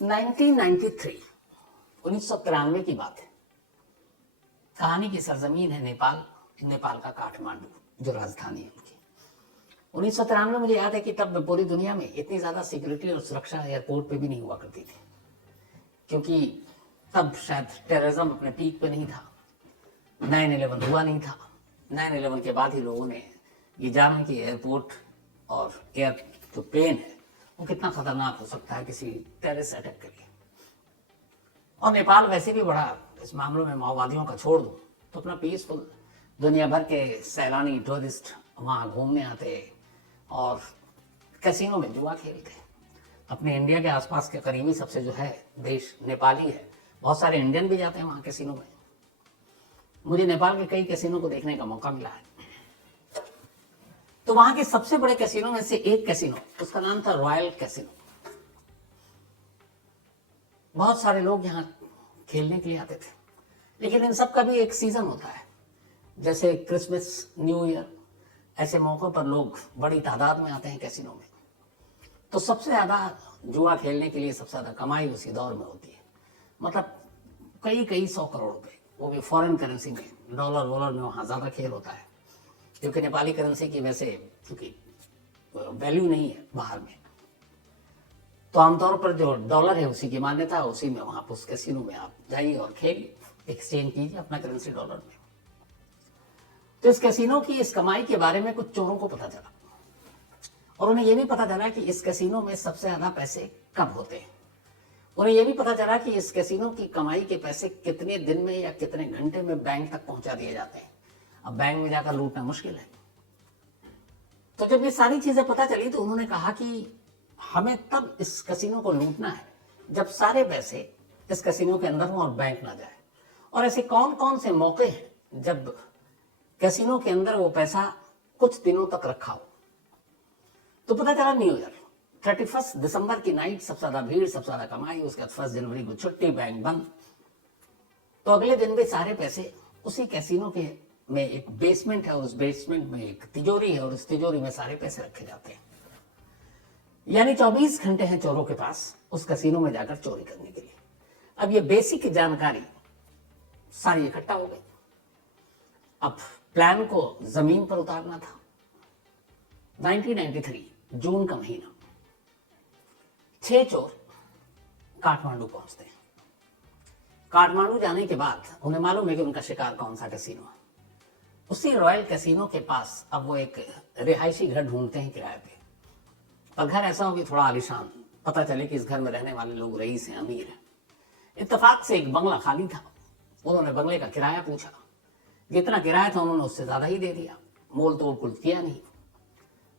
1993 1993 की बात है। कहानी की सरजमीन है नेपाल, नेपाल का काठमांडू जो राजधानी है उनकी। 1993 में मुझे याद है कि तब पूरी दुनिया में इतनी ज्यादा सिक्योरिटी और सुरक्षा एयरपोर्ट पे भी नहीं हुआ करती थी, क्योंकि तब शायद टेररिज्म अपने पीक पे नहीं था, 9/11 हुआ नहीं था। 9/11 के बाद ही लोगों ने ये जाना कि एयरपोर्ट और एयर जो प्लेन है वो कितना खतरनाक हो सकता है किसी टेररिस्ट अटैक के लिए। और नेपाल वैसे भी बड़ा इस मामलों में माओवादियों का छोड़ दो तो अपना पीसफुल, दुनिया भर के सैलानी टूरिस्ट वहाँ घूमने आते और कैसीनो में जुआ खेलते। अपने इंडिया के आसपास के करीबी सबसे जो है देश नेपाली है, बहुत सारे इंडियन भी जाते हैं वहाँ कैसीनो में। मुझे नेपाल के कई कैसीनो को देखने का मौका मिला है। तो वहां के सबसे बड़े कैसीनो में से एक कैसीनो, उसका नाम था रॉयल कैसीनो। बहुत सारे लोग यहाँ खेलने के लिए आते थे, लेकिन इन सब का भी एक सीजन होता है। जैसे क्रिसमस, न्यू ईयर, ऐसे मौकों पर लोग बड़ी तादाद में आते हैं कैसीनो में। तो सबसे ज्यादा जुआ खेलने के लिए सबसे ज्यादा कमाई उसी दौर में होती है, मतलब कई 100 करोड़ रुपए, वो भी फॉरेन करेंसी में, डॉलर वॉलर में वहां ज्यादा खेल होता है, क्योंकि नेपाली करेंसी की वैसे क्योंकि वैल्यू नहीं है बाहर में, तो आमतौर पर जो डॉलर है उसी की मान्यता है, उसी में वहां उस कैसीनो में आप जाइए और खेलिए, एक्सचेंज कीजिए अपना करेंसी डॉलर में। तो इस कैसीनो की इस कमाई के बारे में कुछ चोरों को पता चला, और उन्हें यह भी पता चला कि इस कैसीनो में सबसे ज्यादा पैसे कब होते हैं। उन्हें यह भी पता चला कि इस कैसीनो की कमाई के पैसे कितने दिन में या कितने घंटे में बैंक तक पहुंचा दिए जाते हैं। अब बैंक में जाकर लूटना मुश्किल है। तो जब ये सारी चीजें पता चली तो उन्होंने कहा कि हमें तब इस कैसीनो को लूटना है जब सारे पैसे इस कैसीनो के अंदर हों और बैंक ना जाए। और ऐसे कौन कौन से मौके हैं जब कैसीनो के अंदर वो पैसा कुछ दिनों तक रखा हो। तो पता चला न्यू ईयर, 31 दिसंबर की नाइट, सबसे ज्यादा भीड़, सबसे ज्यादा कमाई, उसके बाद 1 जनवरी को छुट्टी, बैंक बंद। तो अगले दिन भी सारे पैसे उसी कैसीनो के में एक बेसमेंट है, उस बेसमेंट में एक तिजोरी है और उस तिजोरी में सारे पैसे रखे जाते हैं। यानी 24 घंटे हैं चोरों के पास उस कैसीनो में जाकर चोरी करने के लिए। अब ये बेसिक जानकारी सारी इकट्ठा हो गई। अब प्लान को जमीन पर उतारना था। 1993 जून का महीना, 6 चोर काठमांडू पहुंचते हैं। काठमांडू जाने के बाद उन्हें मालूम है कि उनका शिकार कौन सा कैसीनो है। उसी रॉयल कैसीनो के पास अब वो एक रिहायशी घर ढूंढते हैं किराए पे, और घर ऐसा हो कि थोड़ा आलीशान, पता चले कि इस घर में रहने वाले लोग रईस हैं, अमीर हैं। इत्तेफाक से एक बंगला खाली था। उन्होंने बंगले का किराया पूछा, जितना किराया था उन्होंने उससे ज्यादा ही दे दिया, मोल तोड़ कुछ किया नहीं।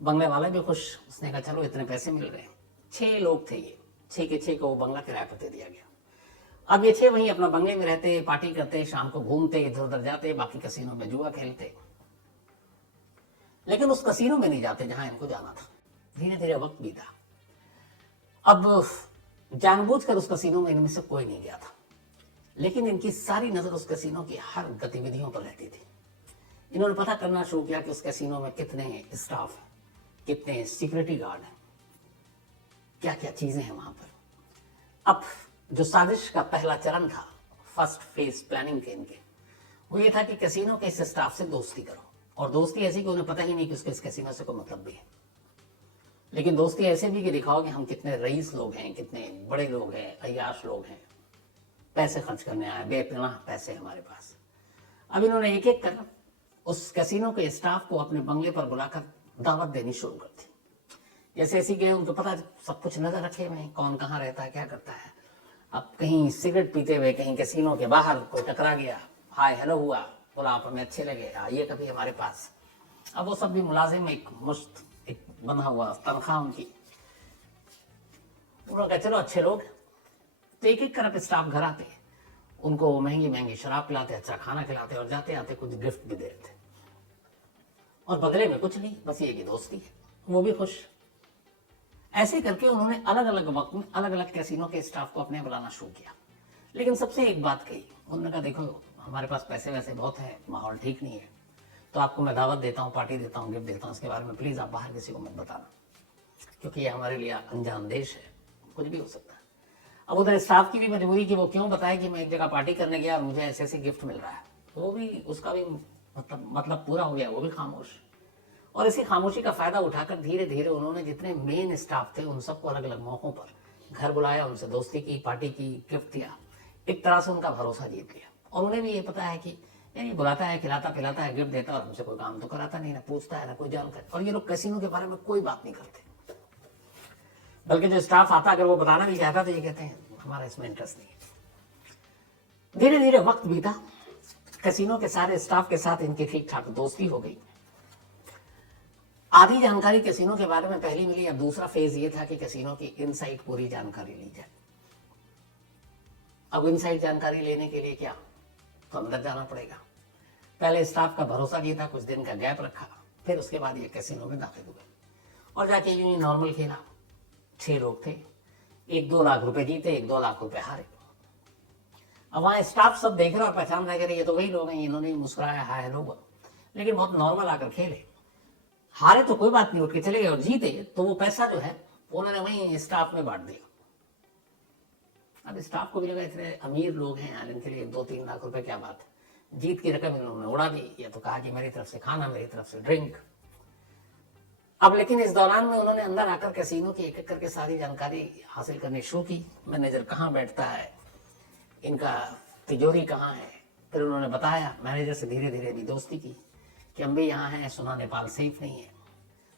बंगले वाला भी खुश, उसने कहा चलो इतने पैसे मिल रहे हैं। 6 लोग थे ये, 6 के 6 को वो बंगला किराए पर दे दिया गया। अब ये 6 वहीं अपना बंगले में रहते, पार्टी करते, शाम को घूमते, इधर उधर जाते, बाकी कैसीनो में जुआ खेलते, लेकिन उस कैसीनो में नहीं जाते जहां इनको जाना था। धीरे धीरे वक्त बीता। अब जानबूझकर उस कैसीनो में इनमें से कोई नहीं गया था, लेकिन इनकी सारी नजर उस कैसीनो की हर गतिविधियों पर रहती थी। इन्होंने पता करना शुरू किया कि उस कैसीनो में कितने स्टाफ हैं, कितने सिक्योरिटी गार्ड हैं, क्या क्या चीजें हैं वहां पर। अब जो साजिश का पहला चरण था, फर्स्ट फेज प्लानिंग के इनके, वो ये था कि कैसीनो के इस स्टाफ से दोस्ती करो, और दोस्ती ऐसी कि उन्हें पता ही नहीं कि उसके इस कैसीनो से कोई मतलब भी है, लेकिन दोस्ती ऐसे भी कि दिखाओ कि हम कितने रईस लोग हैं, कितने बड़े लोग हैं, अय्याश लोग हैं, पैसे खर्च करने आए, बेपनाह पैसे हमारे पास। अब इन्होंने एक एक कर उस कैसीनो के स्टाफ को अपने बंगले पर बुलाकर दावत देनी शुरू कर दी। जैसे ऐसी गए, उनको पता सब कुछ नजर रखे हुए, कौन कहाँ रहता है, क्या करता है। अब कहीं सिगरेट पीते हुए कहीं कैसीनो के बाहर कोई टकरा गया, हाय हेलो हुआ, बोला आप हमें अच्छे लगे, आइए कभी हमारे पास। अब वो सब भी मुलाजिम, एक मुश्त एक बना हुआ तनख्वाह उनकी। उन्होंने कहा चलो अच्छे लोग, तो एक एक कर स्टाफ घर आते, उनको महंगी महंगी शराब पिलाते, अच्छा खाना खिलाते, और जाते आते कुछ गिफ्ट भी देते, और बदले में कुछ नहीं, बस ये की दोस्ती है, वो भी खुश। ऐसे करके उन्होंने अलग अलग वक्त में अलग अलग कैसीनो के स्टाफ को अपने बुलाना शुरू किया। लेकिन सबसे एक बात कही, उन्होंने कहा देखो हमारे पास पैसे वैसे बहुत है, माहौल ठीक नहीं है, तो आपको मैं दावत देता हूँ, पार्टी देता हूँ, गिफ्ट देता हूँ, इसके बारे में प्लीज आप बाहर किसी को मत बताना, क्योंकि ये हमारे लिए अनजान देश है, कुछ भी हो सकता है। अब उधर स्टाफ की भी मजबूरी कि वो क्यों बताए कि मैं एक जगह पार्टी करने गया और मुझे ऐसे ऐसे गिफ्ट मिल रहा है, वो भी उसका भी मतलब पूरा हो गया, वो भी खामोश। और इसी खामोशी का फायदा उठाकर धीरे धीरे उन्होंने जितने मेन स्टाफ थे उन सबको अलग अलग मौकों पर घर बुलाया, उनसे दोस्ती की, पार्टी की, गिफ्ट दिया, एक तरह से उनका भरोसा जीत लिया। और उन्हें भी ये पता है कि नहीं, बुलाता है, खिलाता पिलाता है, गिफ्ट देता है और हमसे कोई काम तो कराता नहीं, ना पूछता है, ना कोई जानकारी। और ये लोग कैसीनो के बारे में कोई बात नहीं करते, बल्कि जो स्टाफ आता अगर वो बताना भी चाहता तो ये कहते हैं हमारा इसमें इंटरेस्ट नहीं है। धीरे धीरे वक्त बीता, कैसीनो के सारे स्टाफ के साथ इनकी ठीक ठाक दोस्ती हो गई। आधी जानकारी कैसीनो के बारे में पहली मिली। अब दूसरा फेज ये था कि कैसीनो की इनसाइड पूरी जानकारी ली जाए। अब इनसाइड जानकारी लेने के लिए क्या, तो अंदर जाना पड़ेगा। पहले स्टाफ का भरोसा जीता, कुछ दिन का गैप रखा, फिर उसके बाद ये कैसीनो में दाखिल हुए और जाके यूं ही नॉर्मल खेला। 6 लोग थे, 1-2 लाख रुपए जीते, 1-2 लाख रुपए हारे। अब वहां स्टाफ सब देख रहे और पहचान रहे कि ये तो वही लोग हैं, इन्होंने मुस्कुराया, हाय हेलो, लेकिन बहुत नॉर्मल आकर खेले। हारे तो कोई बात नहीं, उठ के चले गए, और जीते तो वो पैसा जो है उन्होंने वहीं स्टाफ में बांट दिया। अब स्टाफ को भी लगा इतने अमीर लोग हैं यार, इनके लिए 2-3 लाख रुपए क्या बात है। जीत की रकम इन्होंने उड़ा दी, या तो कहा कि मेरी तरफ से खाना, मेरी तरफ से ड्रिंक। अब लेकिन इस दौरान में उन्होंने अंदर आकर कैसीनो की एक एक करके सारी जानकारी हासिल करनी शुरू की। मैनेजर कहाँ बैठता है, इनका तिजोरी कहाँ है। फिर उन्होंने बताया, मैनेजर से धीरे धीरे भी दोस्ती की कि हम भी यहाँ हैं, सुना नेपाल सेफ नहीं है,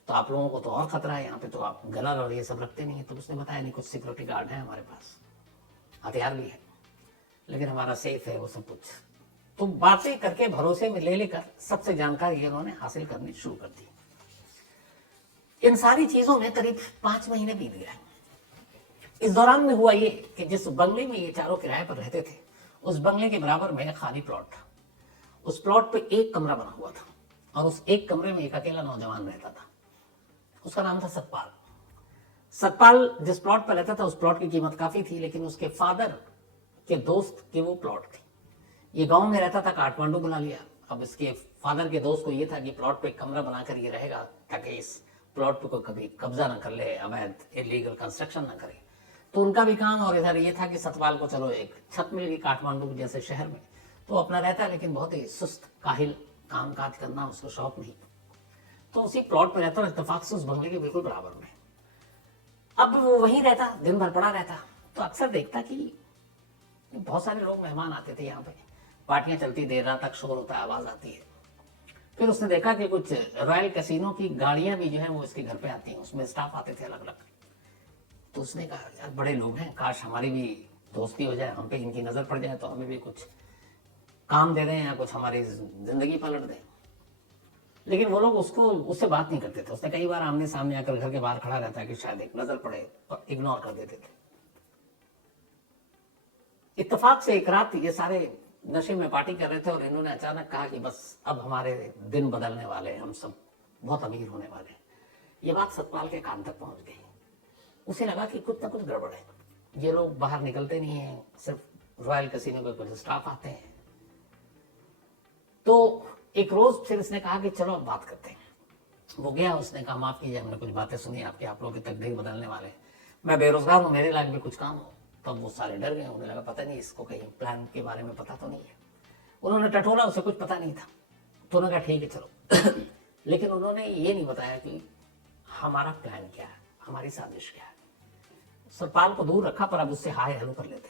तो आप लोगों को तो और खतरा है, यहाँ पे तो आप गलर और ये सब रखते नहीं है। तो उसने बताया नहीं, कुछ सिक्योरिटी गार्ड है हमारे पास, हथियार भी है, लेकिन हमारा सेफ है वो सब कुछ। तो बातें करके भरोसे में ले लेकर सबसे जानकारी उन्होंने हासिल करनी शुरू कर दी। इन सारी चीजों में करीब 5 महीने बीत गए। इस दौरान में हुआ ये कि जिस बंगले में ये चारों किराए पर रहते थे, उस बंगले के बराबर में एक खाली प्लॉट था। उस प्लॉट पे एक कमरा बना हुआ था और उस एक कमरे में एक अकेला नौजवान रहता था। उसका नाम था सतपाल। सतपाल जिस प्लॉट पर रहता था उस प्लॉट की कीमत काफी थी, लेकिन उसके फादर के दोस्त की वो प्लॉट थी। ये गांव में रहता था, काठमांडू बुला लिया। अब इसके फादर के दोस्त को ये था कि प्लॉट पे कमरा बनाकर ये रहेगा ताकि इस प्लॉट पे कोई कभी कब्जा ना कर ले, अवैध इलीगल कंस्ट्रक्शन ना करे। तो उनका भी काम, और इधर ये था कि सतपाल को चलो एक छत मिल गई काठमांडू जैसे शहर में, तो अपना रहता, लेकिन बहुत ही सुस्त, काहिल, काम काज करना उसको शौक नहीं। तो उसी प्लॉट पे रहता और इत्तेफाक से उस बंगले के बिल्कुल बराबर में। अब वो वहीं रहता, दिन भर पड़ा रहता, तो अक्सर देखता कि बहुत सारे लोग मेहमान आते थे यहाँ पे, पार्टियां चलती, देर रात तक शोर होता है, आवाज आती है। फिर उसने देखा कि कुछ रॉयल कैसीनो की गाड़ियां भी जो है वो इसके घर पे आती हैं, उसमें स्टाफ आते थे अलग अलग। तो उसने कहा यार बड़े लोग हैं, काश हमारी भी दोस्ती हो जाए, हम पे इनकी नजर पड़ जाए तो हमें भी कुछ काम दे दें या कुछ हमारी जिंदगी पलट दें। लेकिन वो लोग उससे बात नहीं करते थे। उसने कई बार आमने सामने आकर घर के बाहर खड़ा रहता है कि शायद एक नजर पड़े, और इग्नोर कर देते थे। इत्तेफाक से एक रात ये सारे नशे में पार्टी कर रहे थे और इन्होंने अचानक कहा कि बस अब हमारे दिन बदलने वाले हैं, हम सब बहुत अमीर होने वाले हैं। ये बात सतपाल के कान तक पहुंच गई। उसे लगा कि कुछ ना कुछ गड़बड़ है, ये लोग बाहर निकलते नहीं है, सिर्फ रॉयल कैसीनो के कुछ स्टाफ आते हैं। तो एक रोज फिर इसने कहा कि चलो अब बात करते हैं। वो गया, उसने कहा माफ कीजिए, हमने कुछ बातें सुनी आपकी, आप लोगों की तकदीर बदलने वाले, मैं बेरोजगार हूँ, मेरे लायक भी कुछ काम हो। तब वो सारे डर गए, उन्हें लगा पता नहीं इसको कहीं प्लान के बारे में पता तो नहीं है। उन्होंने टटोला, उसे कुछ पता नहीं था। तो उन्होंने कहा ठीक है चलो लेकिन उन्होंने ये नहीं बताया कि हमारा प्लान क्या है, हमारी साजिश क्या है। सतपाल को दूर रखा, पर अब उससे हाय हेलो कर लेते।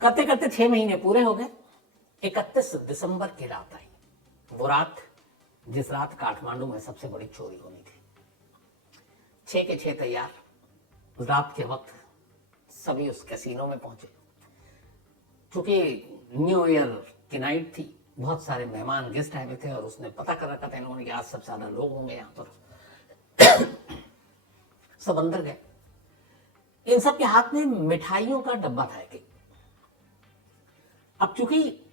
करते करते 6 महीने पूरे हो गए। 31 दिसंबर की रात आई, वो रात जिस रात काठमांडू में सबसे बड़ी चोरी होनी थी। 6 के 6 तैयार, रात के वक्त सभी उस कैसीनो में पहुंचे। चूंकि न्यू ईयर की नाइट थी, बहुत सारे मेहमान गेस्ट आए हुए थे और उसने पता कर रखा था इन लोगों ने कि आज सबसे ज्यादा लोग होंगे यहाँ पर। सब अंदर गए। इन सब के हाथ में मिठाइयों का डब्बा था एक। अब चूंकि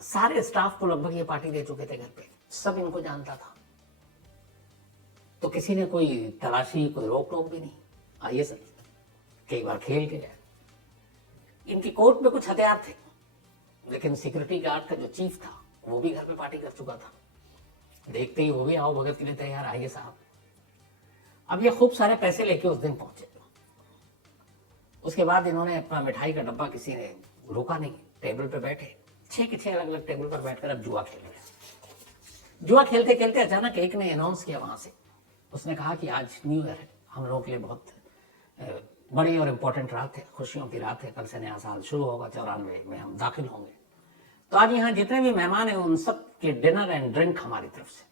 सारे स्टाफ को लगभग ये पार्टी दे चुके थे घर पे, सब इनको जानता था, तो किसी ने कोई तलाशी, कोई रोक टोक भी नहीं। आइए सर, कई बार खेल के गए। इनकी कोर्ट में कुछ हथियार थे, लेकिन सिक्योरिटी गार्ड का जो चीफ था वो भी घर पे पार्टी कर चुका था। देखते ही वो भी आओ भगत के लिए तैयार, आइए साहब। अब ये खूब सारे पैसे लेके उस दिन पहुंचे। उसके बाद इन्होंने अपना मिठाई का डब्बा, किसी ने रोका नहीं, टेबल पे बैठे 6 के 6 अलग अलग टेबल पर बैठकर अब जुआ खेल रहे। जुआ खेलते खेलते अचानक एक ने अनाउंस किया वहां से, उसने कहा कि आज न्यू ईयर है, हम लोगों के लिए बहुत बड़ी और इम्पोर्टेंट रात है, खुशियों की रात है, कल से नया साल शुरू होगा, 94 में हम दाखिल होंगे। तो आज यहाँ जितने भी मेहमान हैं उन सब के डिनर एंड ड्रिंक हमारी तरफ से।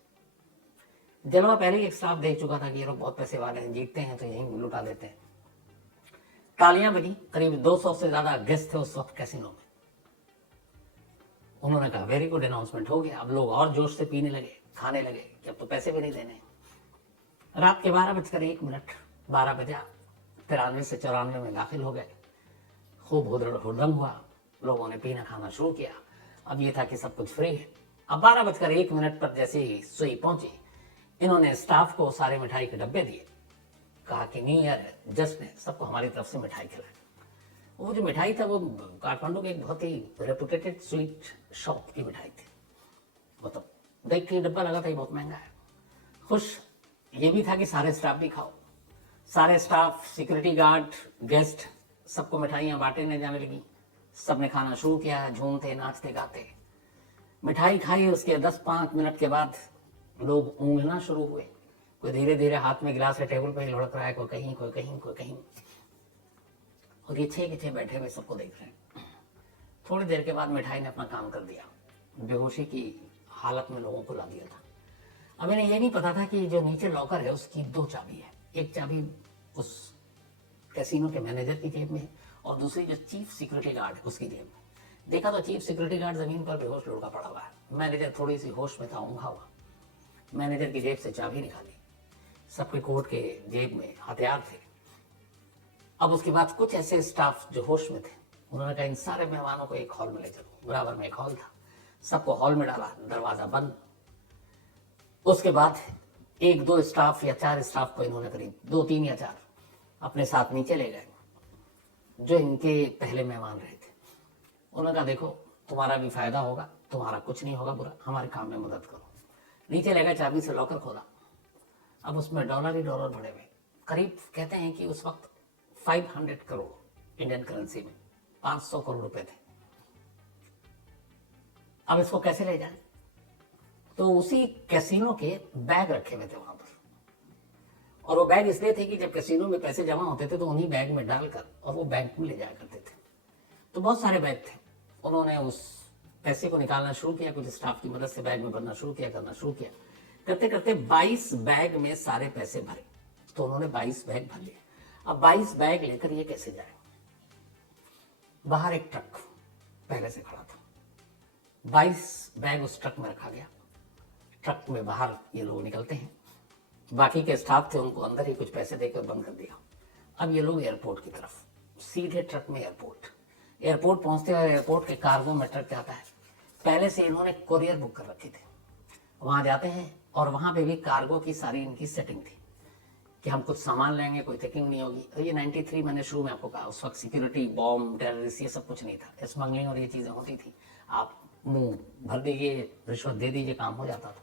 जलवा पहले ही एक स्टाफ देख चुका था कि ये लोग बहुत पैसे वाले हैं, जीतते हैं तो यहीं लुटा देते हैं। तालियां बजी, करीब 200 से ज्यादा गेस्ट थे उस वक्त कैसीनो में। उन्होंने कहा वेरी गुड अनाउंसमेंट हो गया। अब लोग और जोश से पीने लगे, खाने लगे कि अब तो पैसे भी नहीं देने। रात के 12:01, 12 बजा, 93 से 94 में दाखिल हो गए। खूब हुड़दंग हुआ, लोगों ने पीना खाना शुरू किया। अब ये था कि सब कुछ फ्री है। अब 12:01 पर जैसे ही सुई पहुंची, इन्होंने स्टाफ को सारे मिठाई के डब्बे दिए, कहा कि न्यू ईयर जस्ट ने सबको हमारी तरफ से मिठाई खिलाई। वो जो मिठाई था वो काठमांडू के एक बहुत ही रेपुटेटेड स्वीट शॉप की मिठाई थी। मतलब देख के डब्बा लगा था ये बहुत महंगा है। खुश ये भी था कि सारे स्टाफ भी खाओ। सारे स्टाफ, सिक्योरिटी गार्ड, गेस्ट, सबको मिठाइयाँ बांटने जाने लगी। सबने खाना शुरू किया, झूमते नाचते गाते मिठाई खाई। उसके 10-5 मिनट के बाद लोग ऊँघना शुरू हुए। कोई धीरे धीरे हाथ में गिलास है टेबल पे ही लुढ़क रहा है, कोई कहीं कोई कहीं कोई कहीं। और ये 6 के 6 बैठे हुए सबको देख रहे हैं। थोड़ी देर के बाद मिठाई ने अपना काम कर दिया, बेहोशी की हालत में लोगों को ला दिया था। अब इन्हें ये नहीं पता था कि जो नीचे लॉकर है उसकी 2 चाबी है। एक चाबी उस कैसीनो के मैनेजर की जेब में है और दूसरी जो चीफ सिक्योरिटी गार्ड है उसकी जेब में। देखा तो चीफ सिक्योरिटी गार्ड जमीन पर बेहोश लुढ़का पड़ा हुआ है। मैनेजर थोड़ी सी होश में था, ऊँघा हुआ। मैनेजर की जेब से चाबी निकाली, सबके कोट के जेब में हथियार थे। अब उसके बाद कुछ ऐसे स्टाफ जो होश में थे, उन्होंने कहा इन सारे मेहमानों को एक हॉल में ले चलो। बराबर में एक हॉल था, सबको हॉल में डाला, दरवाजा बंद। उसके बाद 1-2 स्टाफ या 4 स्टाफ को इन्होंने करीब 2-3 या 4 अपने साथ नीचे ले गए, जो इनके पहले मेहमान रहे थे। उन्होंने कहा देखो तुम्हारा भी फायदा होगा, तुम्हारा कुछ नहीं होगा बुरा, हमारे काम में मदद करो। नीचे ले गए, चाबी से लॉकर खोला। अब उसमें डॉलर ही डॉलर भरे हुए, करीब कहते हैं कि उस वक्त 500 करोड़ इंडियन करेंसी में 500 करोड़ रुपए थे। अब इसको कैसे ले जाएं? तो उसी कैसीनो के बैग रखे हुए थे वहां पर, और वो बैग इसलिए थे कि जब कैसीनो में पैसे जमा होते थे तो उन्हीं बैग में डालकर और वो बैंक में ले जाया करते थे। तो बहुत सारे बैग थे। उन्होंने उस पैसे को निकालना शुरू किया, कुछ स्टाफ की मदद से बैग में भरना शुरू किया, करना शुरू किया। करते करते 22 बैग में सारे पैसे भरे। तो उन्होंने 22 बैग भर लिए। अब 22 बैग लेकर ये कैसे जाए? बाहर एक ट्रक पहले से खड़ा था, 22 बैग उस ट्रक में रखा गया। ट्रक में बाहर ये लोग निकलते हैं, बाकी के स्टाफ थे उनको अंदर ही कुछ पैसे देकर बंद कर दिया। अब ये लोग एयरपोर्ट की तरफ, सीधे ट्रक में एयरपोर्ट। एयरपोर्ट पहुंचते हुए एयरपोर्ट के कार्गो में ट्रक जाता है। पहले से इन्होंने कोरियर बुक कर रखे थे। वहां जाते हैं और वहां पे भी कार्गो की सारी इनकी सेटिंग थी कि हम कुछ सामान लेंगे, कोई चेकिंग नहीं होगी। और ये 93 मैंने शुरू में आपको कहा, उस वक्त सिक्योरिटी, बॉम्ब, टेररिस्ट ये सब कुछ नहीं था। स्मगलिंग और ये चीजें होती थी, आप मुंह भर दीजिए, रिश्वत दे दीजिए, काम हो जाता था।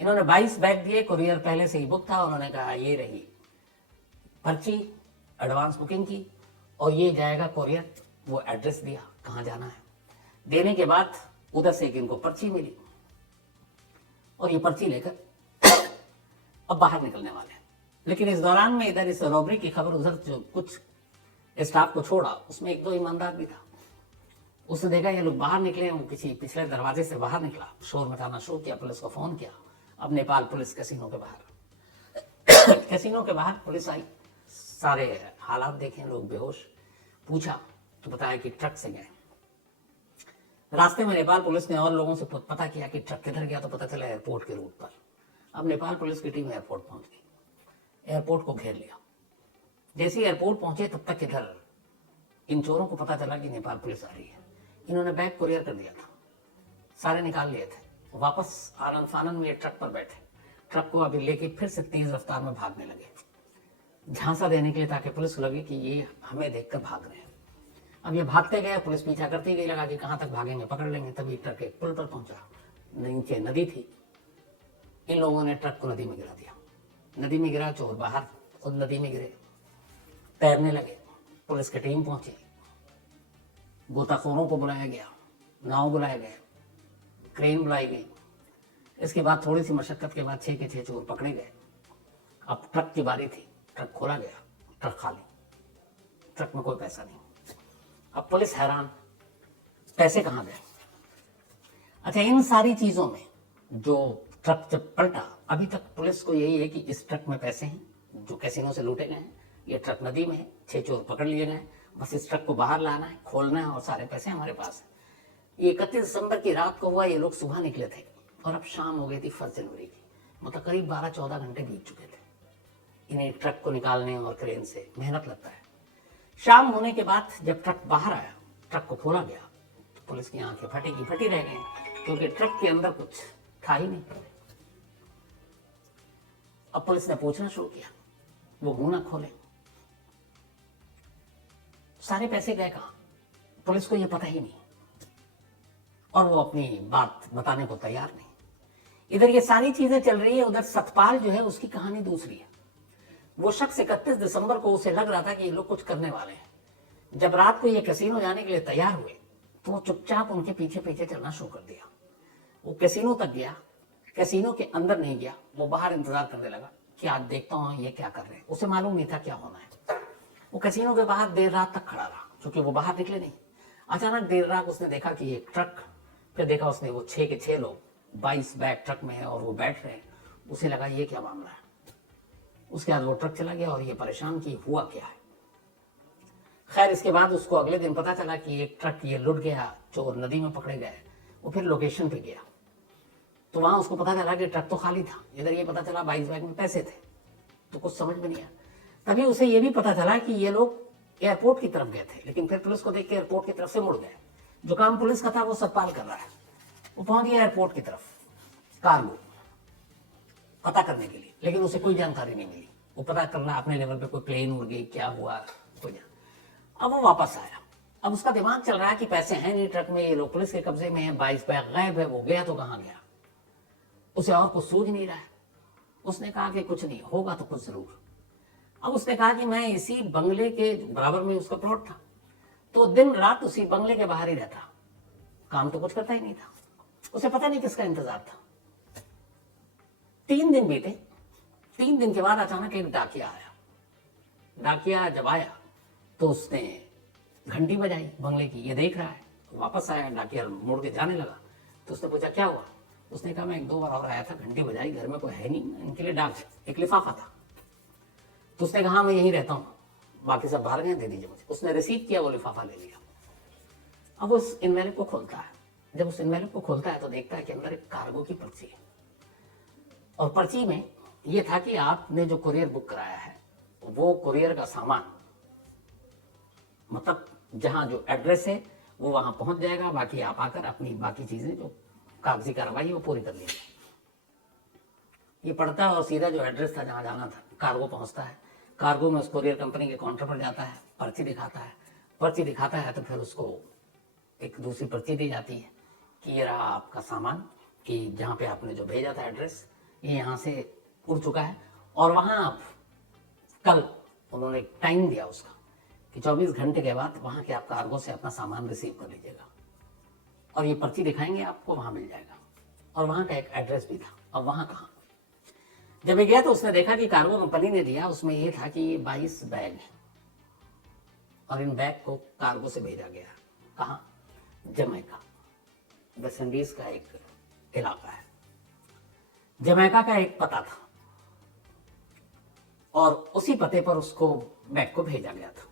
इन्होंने 22 बैग दिए, कुरियर पहले से ही बुक था। उन्होंने कहा ये रही पर्ची, एडवांस बुकिंग की, और ये जाएगा कुरियर। वो एड्रेस दिया कहाँ जाना है। देने के बाद उधर से एक इनको पर्ची मिली, और ये पर्ची लेकर अब बाहर निकलने वाले हैं। लेकिन इस दौरान में इधर इस रॉबरी की खबर, उधर जो कुछ स्टाफ को छोड़ा उसमें 1-2 ईमानदार भी था। उसने देखा ये लोग बाहर निकले, वो किसी पिछले दरवाजे से बाहर निकला, शोर मचाना शुरू किया, पुलिस को फोन किया। अब नेपाल पुलिस कैसीनो के बाहर कैसीनो के बाहर पुलिस आई, सारे हालात देखे, लोग बेहोश। पूछा तो बताया कि ट्रक से गए। रास्ते में नेपाल पुलिस ने और लोगों से पता किया कि ट्रक किधर गया, तो पता चला एयरपोर्ट के रूट पर। अब नेपाल पुलिस की टीम एयरपोर्ट पहुंच गई, एयरपोर्ट को घेर लिया। जैसे ही एयरपोर्ट पहुंचे तब तक इधर इन चोरों को पता चला कि नेपाल पुलिस आ रही है। इन्होंने बैग कुरियर कर दिया था, सारे निकाल लिए थे। वापस आनंद फानन में ट्रक पर बैठे, ट्रक को अभी लेके फिर से तेज रफ्तार में भागने लगे, झांसा देने के लिए, ताकि पुलिस को लगे कि ये हमें देखकर भाग रहे हैं। अब ये भागते गए, पुलिस पीछा करती गई, लगा कि कहां तक भागेंगे, पकड़ लेंगे। तभी ट्रक एक पुल पर पहुंचा, नीचे नदी थी। इन लोगों ने ट्रक को नदी में गिरा दिया। नदी में गिरा, चोर बाहर खुद नदी में गिरे, तैरने लगे। पुलिस की टीम पहुंची, गोताखोरों को बुलाया गया, नाव बुलाए गए, क्रेन बुलाई गई। इसके बाद थोड़ी सी मशक्कत के बाद 6 के 6 चोर पकड़े गए। अब ट्रक की बारी थी, ट्रक खोला गया, ट्रक खाली, ट्रक में कोई पैसा नहीं। अब पुलिस हैरान, पैसे कहाँ गए? अच्छा, इन सारी चीजों में जो ट्रक जब पलटा, अभी तक पुलिस को यही है कि इस ट्रक में पैसे हैं जो कैसीनो से लूटे गए हैं, ये ट्रक नदी में है, 6 चोर पकड़ लिए गए, बस इस ट्रक को बाहर लाना है, खोलना है और सारे पैसे हमारे पास है। ये 31 दिसंबर की रात को हुआ, ये लोग सुबह निकले थे और अब शाम हो गई थी 1 जनवरी की, मतलब करीब 12-14 घंटे बीत चुके थे। इन्हें ट्रक को निकालने और क्रेन से मेहनत लगता है। शाम होने के बाद जब ट्रक बाहर आया, ट्रक को खोला गया, तो पुलिस की आंखें फटी की फटी रह गई, क्योंकि ट्रक के अंदर कुछ था ही नहीं। अब पुलिस ने पूछना शुरू किया, वो मुंह ना खोले, सारे पैसे गए कहां? पुलिस को ये पता ही नहीं और वो अपनी बात बताने को तैयार नहीं। इधर ये सारी चीजें चल रही है, उधर सतपाल जो है उसकी कहानी दूसरी है। वो शख्स 31 दिसंबर को उसे लग रहा था कि ये लोग कुछ करने वाले हैं। जब रात को ये कैसीनो जाने के लिए तैयार हुए तो वो चुपचाप उनके पीछे पीछे चलना शुरू कर दिया। वो कैसीनो तक गया, कैसीनो के अंदर नहीं गया, वो बाहर इंतजार करने लगा कि आज देखता हूं ये क्या कर रहे हैं। उसे मालूम नहीं था क्या होना है। वो कैसीनो के बाहर देर रात तक खड़ा रहा, क्योंकि वो बाहर निकले नहीं। अचानक देर रात उसने देखा कि एक ट्रक, फिर देखा उसने वो 6 के 6 लोग, 22 बैग ट्रक में है और वो बैठ रहे हैं। उसे लगा ये क्या मामला है। उसके बाद वो ट्रक चला गया और ये परेशान कि हुआ क्या है। खैर, इसके बाद उसको अगले दिन पता चला कि एक ट्रक ये लुट गया, चोर नदी में पकड़े गए। वो फिर लोकेशन पे गया तो वहां उसको पता चला कि ट्रक तो खाली था। इधर ये पता चला 22 बैग में पैसे थे, तो कुछ समझ में नहीं आया। तभी उसे ये भी पता चला कि ये लोग एयरपोर्ट की तरफ गए थे, लेकिन फिर पुलिस को देख के एयरपोर्ट की तरफ से मुड़ गए। जो काम पुलिस का था वो सतपाल कर रहा है। वो पहुंच गया एयरपोर्ट की तरफ कार्गो पता करने के लिए, लेकिन उसे कोई जानकारी नहीं मिली। वो पता करना अपने लेवल पे, कोई प्लेन उड़ गई, क्या हुआ, कोई जान। अब वो वापस आया। अब उसका दिमाग चल रहा है कि पैसे हैं नहीं ट्रक में, ये लोग पुलिस के कब्जे में है, 22 बैग गायब है। वो गया तो कहाँ गया, उसे और कुछ सूझ नहीं रहा है। उसने कहा कि कुछ नहीं होगा तो कुछ जरूर। अब उसने कहा कि मैं इसी बंगले के बराबर में उसका प्लॉट था, तो दिन रात उसी बंगले के बाहर ही रहता, काम तो कुछ करता ही नहीं था। उसे पता नहीं किसका इंतजार था। 3 दिन बीते। 3 दिन के बाद अचानक एक डाकिया आया। डाकिया जब आया तो उसने घंटी बजाई बंगले की, ये देख रहा है। वापस आया, डाकिया मुड़ के जाने लगा तो उसने पूछा क्या हुआ। उसने कहा मैं 1-2 बार और आया था, घंटी बजाई, घर में कोई है नहीं, इनके लिए डाक एक लिफाफा था। तो उसने कहा मैं यहीं रहता हूँ, बाकी सब बाहर गए, दे दीजिए मुझे। उसने रिसीव किया, वो लिफाफा ले लिया। अब उस इनवेलप को खोलता है। जब उस इनवेलप को खोलता है तो देखता है कि अंदर एक कार्गो की पर्ची है, और पर्ची में यह था कि आपने जो कुरियर बुक कराया है वो कुरियर का सामान, मतलब जहां जो एड्रेस है वो वहां पहुंच जाएगा, बाकी आप आकर अपनी बाकी चीजें जो कागजी कार्रवाई है वो पूरी कर लीजिए। ये पढ़ता है और सीधा जो एड्रेस था जहां जाना था, कार्गो पहुंचता है। कार्गो में उस कुरियर कंपनी के काउंटर पर जाता है, पर्ची दिखाता है। पर्ची दिखाता है तो फिर उसको एक दूसरी पर्ची दी जाती है कि ये रहा आपका सामान, कि जहाँ पे आपने जो भेजा था एड्रेस, ये यहाँ से उड़ चुका है। और वहाँ आप कल, उन्होंने टाइम दिया उसका कि 24 घंटे के बाद वहाँ के आप कार्गो से अपना सामान रिसीव कर लीजिएगा, और ये पर्ची दिखाएंगे आपको, वहाँ मिल जाएगा। और वहाँ का एक एड्रेस भी था। अब वहाँ कहाँ, जब ये गया तो उसने देखा कि कार्गो कंपनी ने दिया, उसमें ये था कि ये 22 बैग है और इन बैग को कार्गो से भेजा गया। कहाँ? जमैका, वेस्ट इंडीज का एक इलाका है। जमैका का एक पता था और उसी पते पर उसको बैग को भेजा गया था।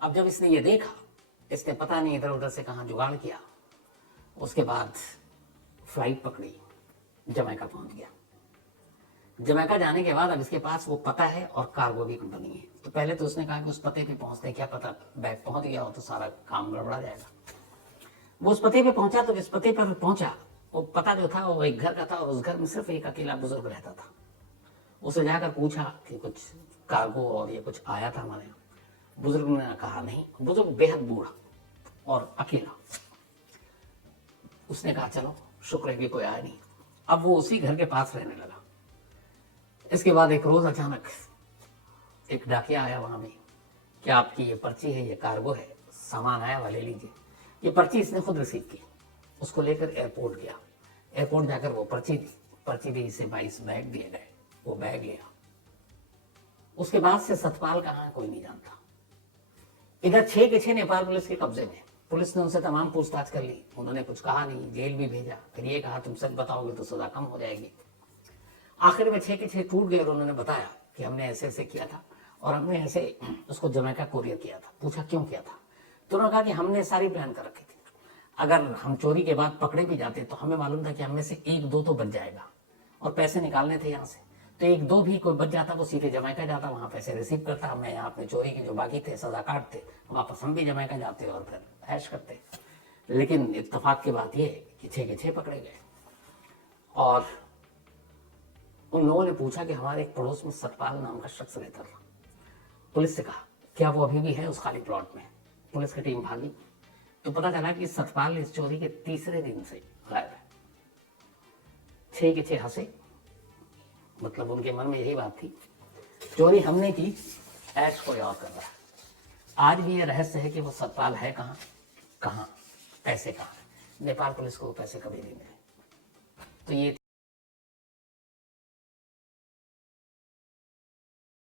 अब जब इसने ये देखा, इसने पता नहीं इधर उधर से कहाँ जुगाड़ किया, उसके बाद फ्लाइट पकड़ी, जमैका पहुंच गया। जमैका जाने के बाद अब इसके पास वो पता है और कार्गो भी कंपनी है। तो पहले तो उसने कहा कि उस पते पे पहुंचते, क्या पता बैग पहुंच गया हो तो सारा काम गड़बड़ा जाएगा। वो उस पते पे पहुंचा, तो जिस पते पर पहुंचा वो पता जो था वो एक घर का था, और उस घर में सिर्फ एक अकेला बुजुर्ग रहता था। उसे जाकर पूछा कि कुछ कार्गो और ये कुछ आया था हमारे यहाँ। बुजुर्ग ने कहा नहीं। बुजुर्ग बेहद बूढ़ा और अकेला। उसने कहा चलो शुक्र है कि कोई आया नहीं। अब वो उसी घर के पास रहने लगा। इसके बाद एक रोज अचानक एक डाकिया आया वहां में, कि आपकी ये पर्ची है, ये कार्गो है, सामान आया हुआ ले लीजिए। ये पर्ची इसने खुद रिसीव की, उसको लेकर एयरपोर्ट गया। एयरपोर्ट जाकर वो पर्ची दी, इसे 22 बैग दिए गए। वो बैग लिया। उसके बाद से सतपाल कहाँ है कोई नहीं जानता। इधर 6 के 6 नेपाल पुलिस के कब्जे में। पुलिस ने उनसे तमाम पूछताछ कर ली, उन्होंने कुछ कहा नहीं, जेल भी भेजा। फिर ये कहा तुम सच बताओगे तो सजा कम हो जाएगी। आखिर में 6 के 6 टूट गए और उन्होंने बताया कि हमने ऐसे ऐसे किया था और हमने ऐसे उसको जमैका कोरियर किया था। पूछा क्यों किया था, तो उन्होंने कहा कि हमने सारी प्लान कर रखी थी। अगर हम चोरी के बाद पकड़े भी जाते तो हमें मालूम था कि हम में से 1-2 तो बच जाएगा और पैसे निकालने थे यहाँ से, तो 1-2 भी कोई बच जाता वो सीधे जमैका जाता, वहाँ पैसे रिसीव करता। हमें यहाँ अपने चोरी के जो बाकी थे सजा काटते, वापस हम भी जमैका जाते और फिर ऐश करते। लेकिन इत्तेफाक की बात यह कि 6 के 6 पकड़े गए। और उन लोगों ने पूछा कि हमारे एक पड़ोस में सतपाल नाम का शख्स रहता था। पुलिस से कहा क्या वो अभी भी है उस खाली प्लॉट में। पुलिस की टीम भागी तो पता चला कि सतपाल इस चोरी के तीसरे दिन से गायब है। 6 के 6 हंसे, मतलब उनके मन में यही बात थी, चोरी हमने की, ऐश कोई और कर रहा है। आज भी ये रहस्य है कि वो सतपाल है कहाँ, पैसे कहाँ है। नेपाल पुलिस को वो पैसे कभी नहीं मिले। तो ये